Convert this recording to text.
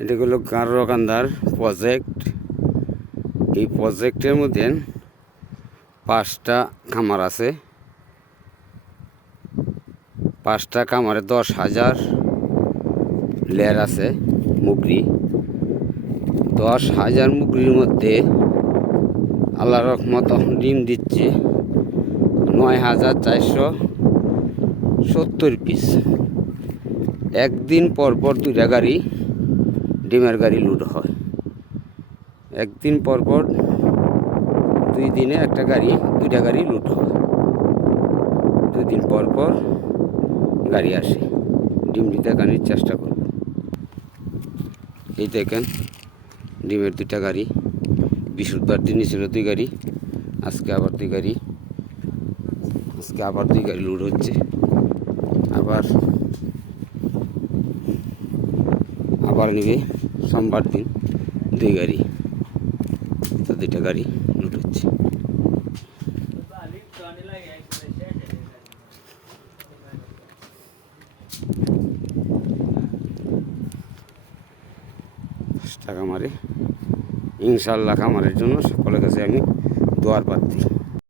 এটা হলো গারোকান্দার প্রজেক্ট। এই প্রজেক্টের মধ্যে 5টা খামার আছে। 5টা খামারে 10,000 লেয়ার আছে মুগরি। 10,000 মুগরির মধ্যে আল্লাহর রহমত ডিম দিচ্ছে 9,470 পিস। একদিন পর 2টা গাড়ি ডিমের গাড়ি লোড হয়। একদিন পর 2 দিনে একটা গাড়ি 2টা গাড়ি লোড হয়। 2 দিন পর গাড়ি আসে। ডিমটি দেখানোর চেষ্টা করব। এই দেখেন ডিমের 2টা গাড়ি। বৃহস্পতিবার দিন ছিল 2 গাড়ি, আজকে আবার 2 গাড়ি। আজকে আবার 2 গাড়ি লোড হচ্ছে। আবার নেবে সোমবার দিন 2 গাড়ি। তো 2টা গাড়ি লোড হচ্ছে। খামারে ইনশাল্লাহ খামারের জন্য সকলের কাছে আমি দোয়ার প্রার্থী।